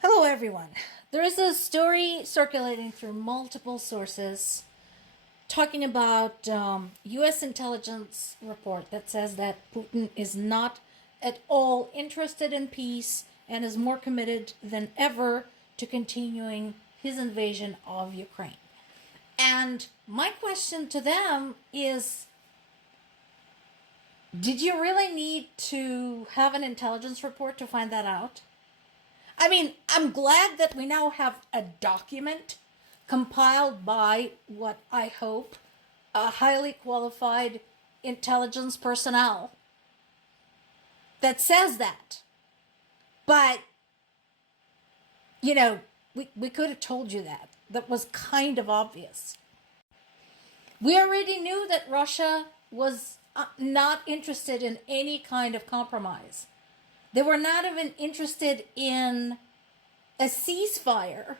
Hello, everyone. There is a story circulating through multiple sources talking about U.S. intelligence report that says that Putin is not at all interested in peace and is more committed than ever to continuing his invasion of Ukraine. And my question to them is, did you really need to have an intelligence report to find that out? I mean, I'm glad that we now have a document compiled by what I hope a highly qualified intelligence personnel that says that. But, we could have told you that. That was kind of obvious. We already knew that Russia was not interested in any kind of compromise. They were not even interested in a ceasefire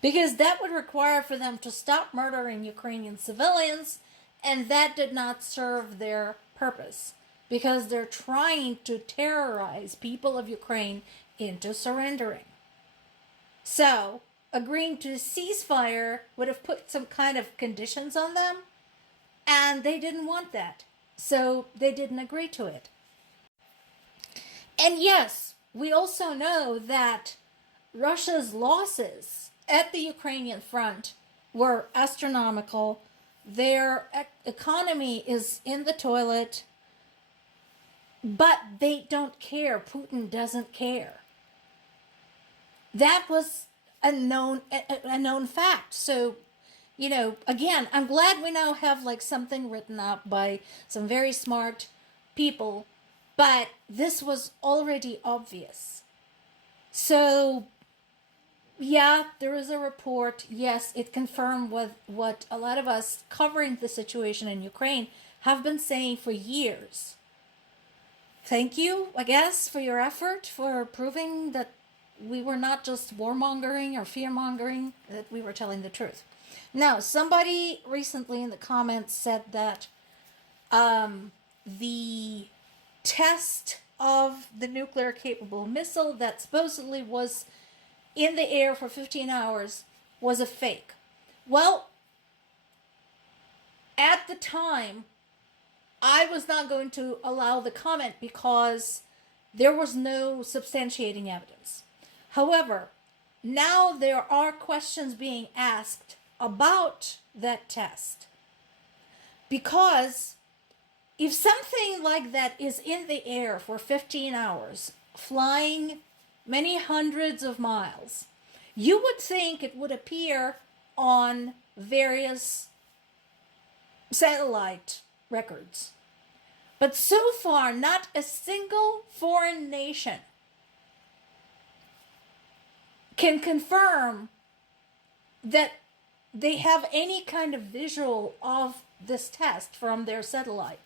because that would require for them to stop murdering Ukrainian civilians, and that did not serve their purpose because they're trying to terrorize people of Ukraine into surrendering. So, agreeing to a ceasefire would have put some kind of conditions on them, and they didn't want that. So, they didn't agree to it. And yes, we also know that Russia's losses at the Ukrainian front were astronomical. Their economy is in the toilet, but they don't care. Putin doesn't care. That was a known fact. So, again, I'm glad we now have something written up by some very smart people, but this was already obvious. So, yeah, there is a report. Yes, it confirmed what a lot of us covering the situation in Ukraine have been saying for years. Thank you, I guess, for your effort, for proving that we were not just warmongering or fear-mongering, that we were telling the truth. Now, somebody recently in the comments said that the test of the nuclear-capable missile that supposedly was in the air for 15 hours was a fake. Well, at the time, I was not going to allow the comment because there was no substantiating evidence. However, now there are questions being asked about that test. Because if something like that is in the air for 15 hours, flying many hundreds of miles, you would think it would appear on various satellite records. But so far, not a single foreign nation can confirm that they have any kind of visual of this test from their satellite.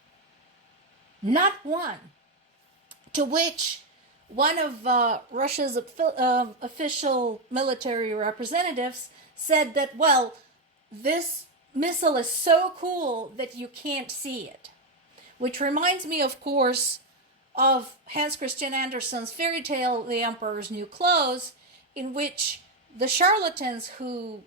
Not one. To which one of Russia's official military representatives said that, well, this missile is so cool that you can't see it. Which reminds me, of course, of Hans Christian Andersen's fairy tale, The Emperor's New Clothes, in which the charlatans who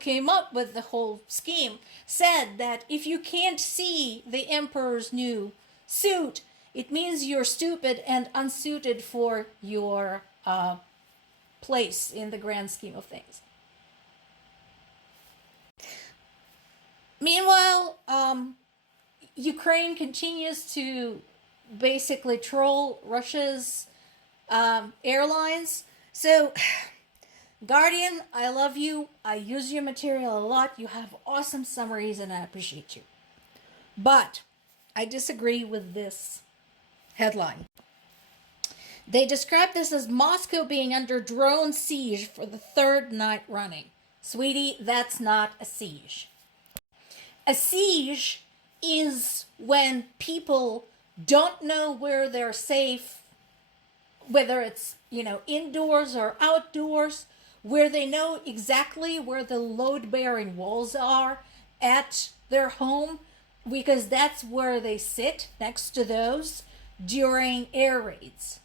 came up with the whole scheme said that if you can't see the emperor's new suit, it means you're stupid and unsuited for your place in the grand scheme of things. Meanwhile, Ukraine continues to basically troll Russia's airlines. So, Guardian, I love you. I use your material a lot. You have awesome summaries and I appreciate you. But I disagree with this headline. They describe this as Moscow being under drone siege for the third night running. Sweetie, that's not a siege. A siege is when people don't know where they're safe, whether it's, indoors or outdoors, where they know exactly where the load-bearing walls are at their home, because that's where they sit, next to those, during air raids.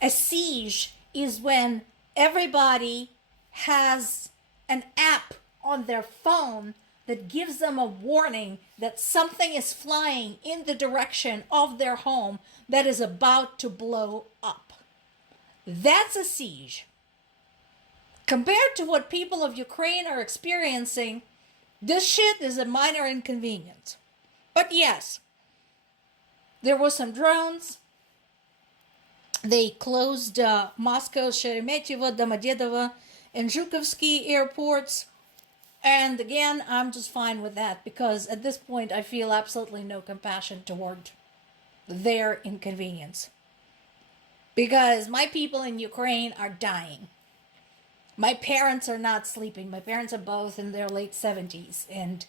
A siege is when everybody has an app on their phone that gives them a warning that something is flying in the direction of their home that is about to blow up. That's a siege. Compared to what people of Ukraine are experiencing, this shit is a minor inconvenience. But yes, there were some drones. They closed Moscow, Sheremetyevo, Domodedovo, and Zhukovsky airports. And again, I'm just fine with that because at this point I feel absolutely no compassion toward their inconvenience. Because my people in Ukraine are dying. My parents are not sleeping. My parents are both in their late 70s and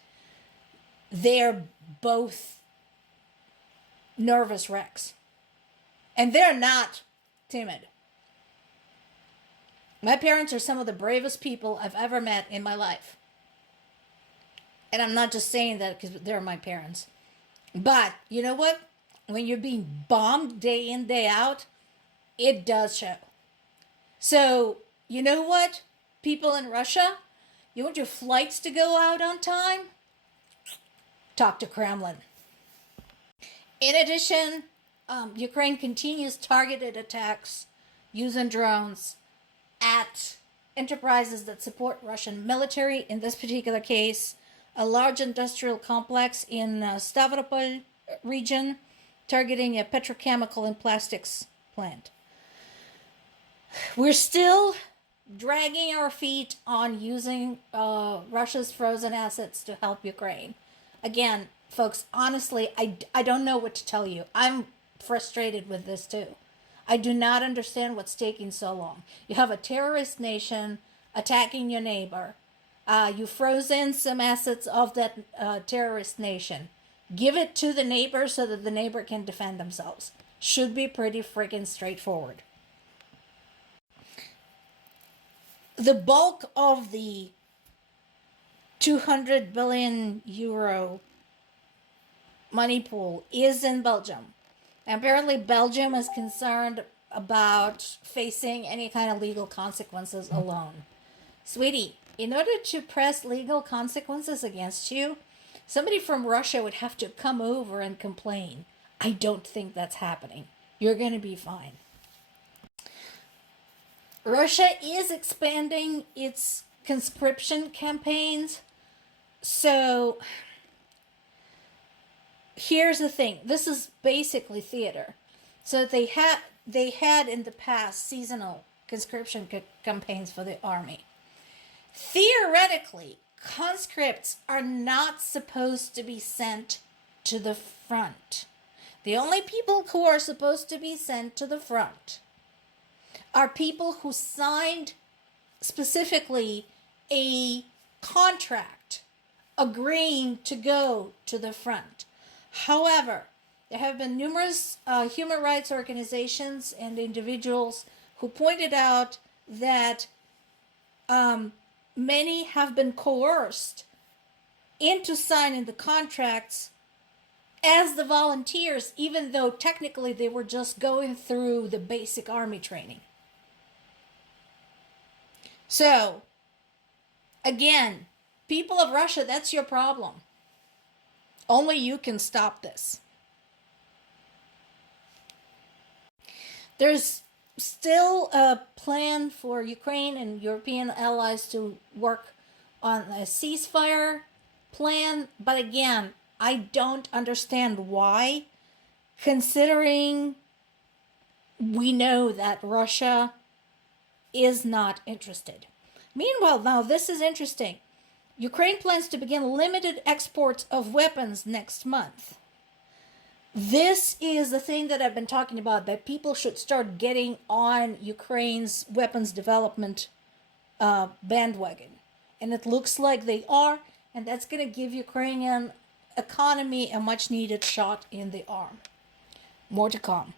they're both nervous wrecks. And they're not timid. My parents are some of the bravest people I've ever met in my life. And I'm not just saying that because they're my parents. But you know what? When you're being bombed day in, day out, it does show. So, you know what? People in Russia, you want your flights to go out on time? Talk to Kremlin. In addition, Ukraine continues targeted attacks using drones at enterprises that support Russian military. In this particular case, a large industrial complex in Stavropol region targeting a petrochemical and plastics plant. We're still dragging our feet on using Russia's frozen assets to help Ukraine. Again, folks, honestly, I don't know what to tell you. I'm frustrated with this too. I do not understand what's taking so long. You have a terrorist nation attacking your neighbor. You frozen some assets of that terrorist nation. Give it to the neighbor so that the neighbor can defend themselves. Should be pretty freaking straightforward. The bulk of the 200 billion euro money pool is in Belgium. And apparently Belgium is concerned about facing any kind of legal consequences alone. Sweetie, in order to press legal consequences against you, somebody from Russia would have to come over and complain. I don't think that's happening. You're going to be fine. Russia is expanding its conscription campaigns. So here's the thing. This is basically theater. So they had in the past seasonal conscription campaigns for the army. Theoretically, conscripts are not supposed to be sent to the front. The only people who are supposed to be sent to the front are people who signed specifically a contract agreeing to go to the front. However, there have been numerous human rights organizations and individuals who pointed out that many have been coerced into signing the contracts as the volunteers, even though technically they were just going through the basic army training. So, again, people of Russia, that's your problem. Only you can stop this. There's still a plan for Ukraine and European allies to work on a ceasefire plan, but again, I don't understand why, considering we know that Russia is not interested. Meanwhile, now this is interesting. Ukraine plans to begin limited exports of weapons next month. This is the thing that I've been talking about, that people should start getting on Ukraine's weapons development bandwagon. And it looks like they are, and that's going to give Ukrainian economy a much needed shot in the arm. More to come.